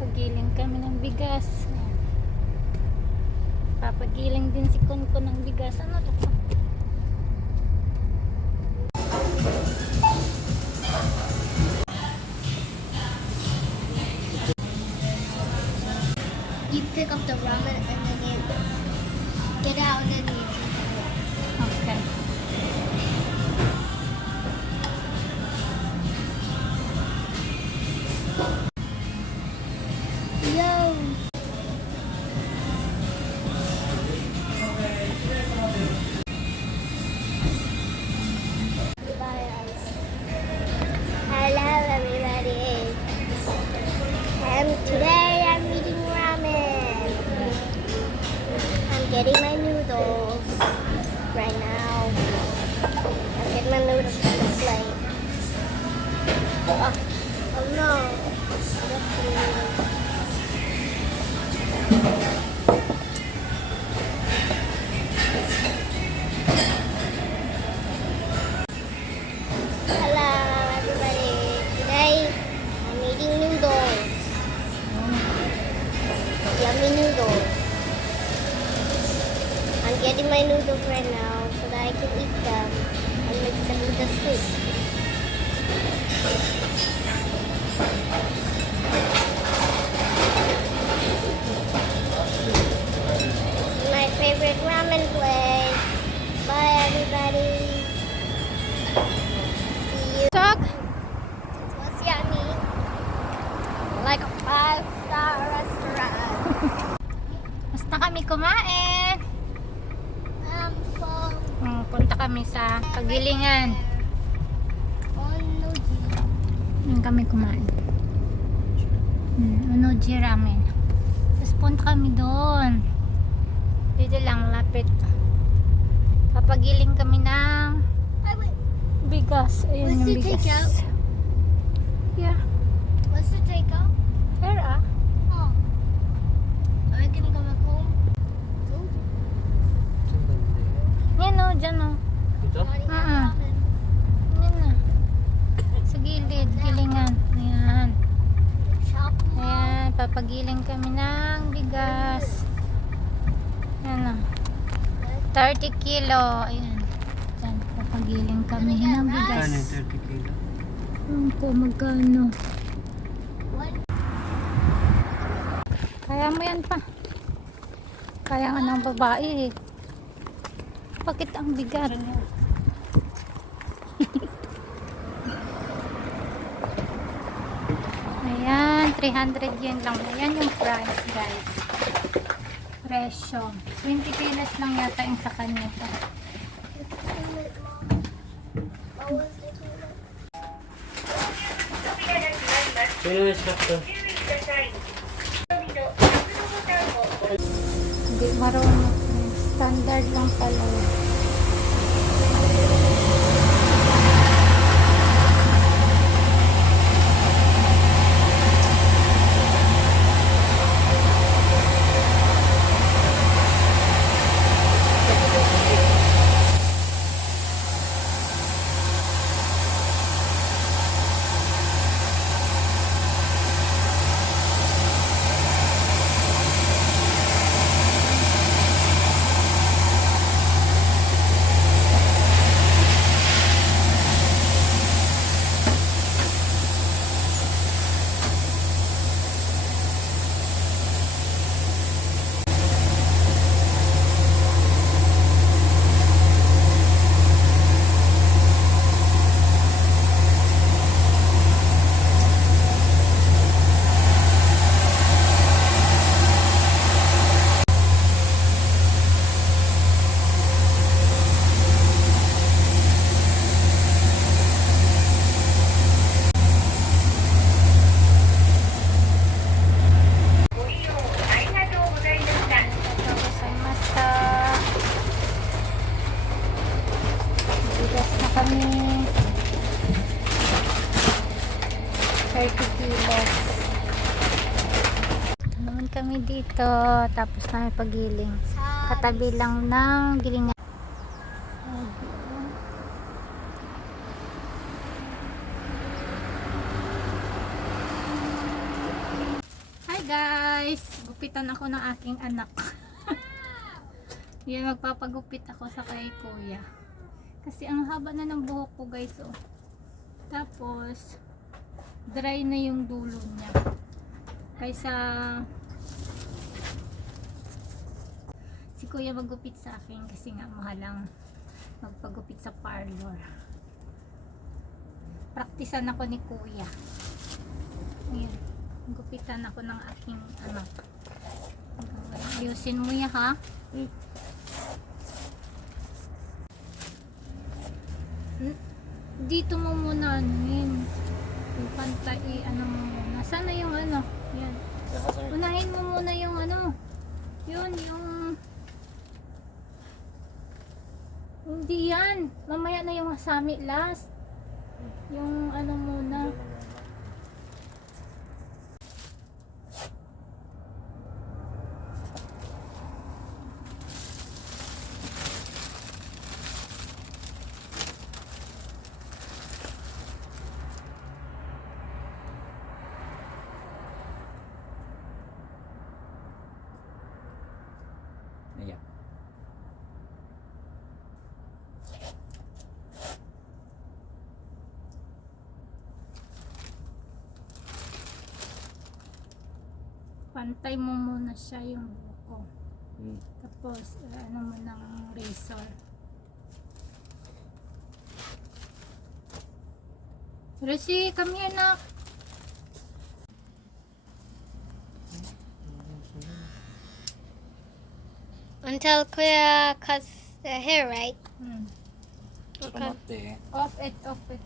Pagiling kami ng bigas. Papagiling din si Kunkun ng bigas. Ano to? You pick up the ramen and then you get out and then you Okay. Yo! Hello everybody. And today I'm eating ramen. I'm getting my noodles right now. I'm getting my noodles from the plate. Oh no. That's the noodles. Hello everybody. Today I'm eating noodles. Yummy noodles. I'm getting my noodles right now so that I can eat them and mix them with the soup. This is my favorite ramen place. Bye everybody. See you. Sok! It was yummy. Like a 5-star restaurant. Basta kami kumain. I'm full. Punta kami sa Pagilingan. Onoji. Yan kami kumain. Onoji ramen. Tapos punta kami doon. Dito lang, lapit. Papagiling kami ng bigas. Ayun What's yung the bigas. takeout? Yeah. What's the takeout? Here ah. Oh. Are we gonna go back home? Yan o, dyan o. Ito? Ramen. Yan na. Sa gilid, gilingan. Ayan. Shop. Ayan, papagiling kami ng bigas. Ayan o. 30 kilo. Ayan. Diyan, papagiling kami ng bigas. Kano 30 kilo? Po, magkano? What? Kaya mo yan pa. Kaya nga ng babae eh. Bakit ang bigat? Ayan, 300 yen lang. Ayan yung price, guys. Presyo. 20 kilos lang yata yung sa kanya to. What was the toilet? Sino yung instructor? Hindi marunong. Standard lang pala. 30 kilos. Naman kami dito. Tapos namin pagiling. Katabi lang ng gilingan. Hi guys! Gupitan ako ng aking anak. Yan, magpapagupit ako sa kay kuya. Kasi ang haba na ng buhok ko guys. Oh. Tapos, dry na yung dulo niya. Kaysa si kuya magupit sa akin kasi nga mahalang magpagupit sa parlor. Praktisan ako ni kuya. Ayan. Gupitan ako ng aking anak. Ayusin mo yan ha. Dito mo muna anuin. Pantay ano mo muna. Sana yung ano. Yan. Unahin mo muna yung ano. Yun yung hindi yan. Mamaya na yung masami last. Yung ano muna. Ayan. Pantay mo muna siya yung buko. Tapos, ano mo ng razor. Rosie, come here na. Until Kuya cuts the hair, right? Okay. Kamate. Off it, off it.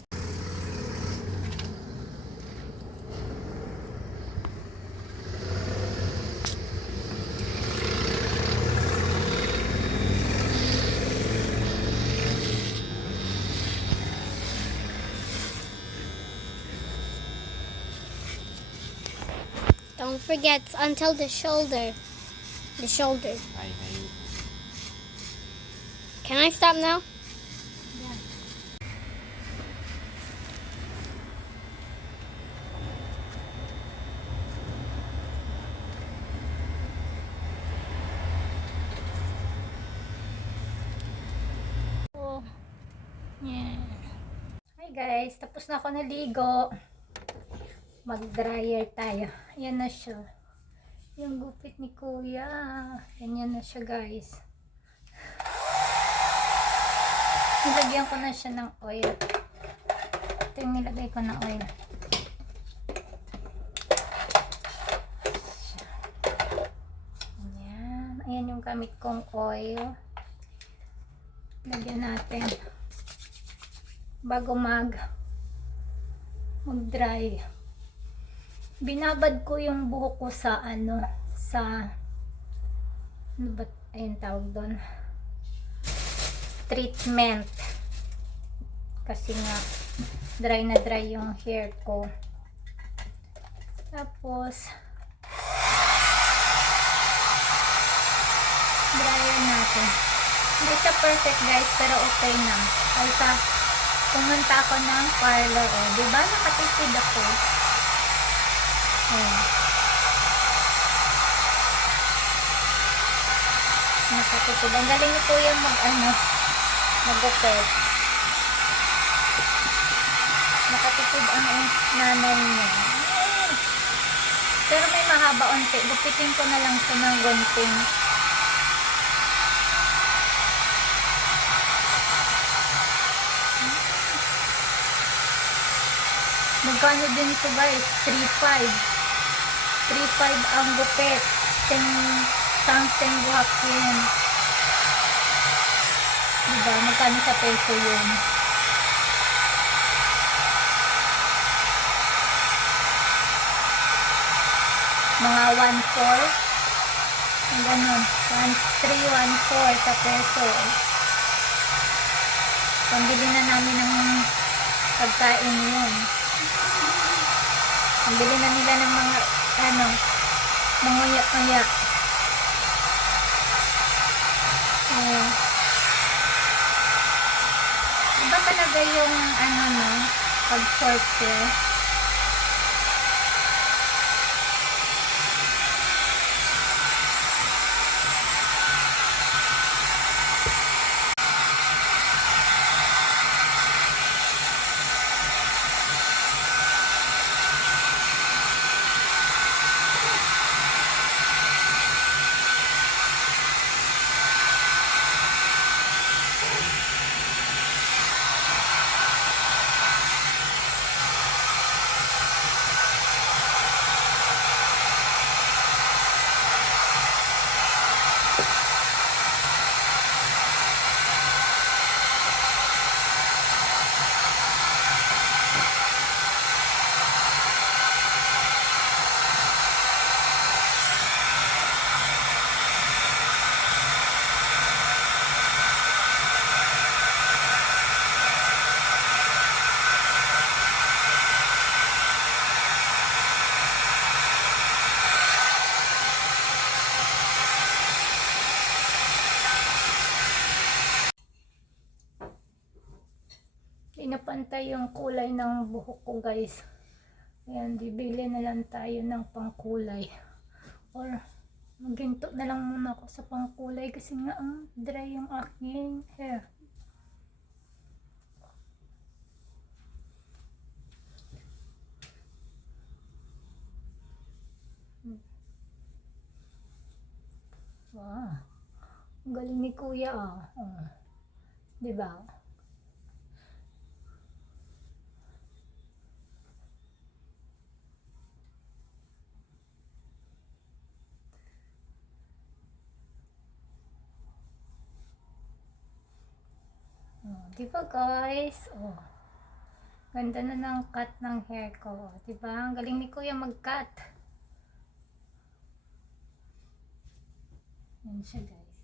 Don't forget until the shoulder. The shoulder. Ay. Can I stop now? Yan. Oh. Yeah. Hi guys, tapos na ako naligo. Mag-dryer tayo. Ayan na siya. Yung gupit ni kuya. Ganyan na siya guys. Nilagyan ko na siya ng oil. Ito yung nilagay ko na oil. Ayan. Ayan yung gamit kong oil. Lagyan natin. Bago mag-dry. Binabad ko yung buhok ko sa ano ba ayun tawag doon? Treatment. Kasi nga dry na dry yung hair ko. Tapos dryer natin. Hindi siya perfect guys, pero okay na. Kaysa pumunta ako ng parlor. Diba nakatipid ako? Nakatipid. Ang galing ni kuya mag-gupit. Nakatipid ang nanay niya. Pero may mahaba onti. Gupitin ko na lang siya ng gunting. Magkano din ito guys? 3.5 ang gupit. Sang buhak yun. Diba? Magkano sa peso yun? Mga 1.4 ganun. 1.3, 1.4 sa peso. Pambili na namin ng pagkain yun. Ang bili na nila ng mga, manguya-nguya. Iba talaga yung, pag short hair. Pinapantay yung kulay ng buhok ko, guys. Ayan, bibili na lang tayo ng pangkulay. Or, maginto na lang muna ako sa pangkulay kasi nga ang dry yung aking hair. Wow. Ang galing ni Kuya, ah. Oh. Diba? Oh, diba guys? Oh. Ganda na ng cut ng hair ko. Diba? Ang galing ni Kuya mag-cut. Yan siya, guys.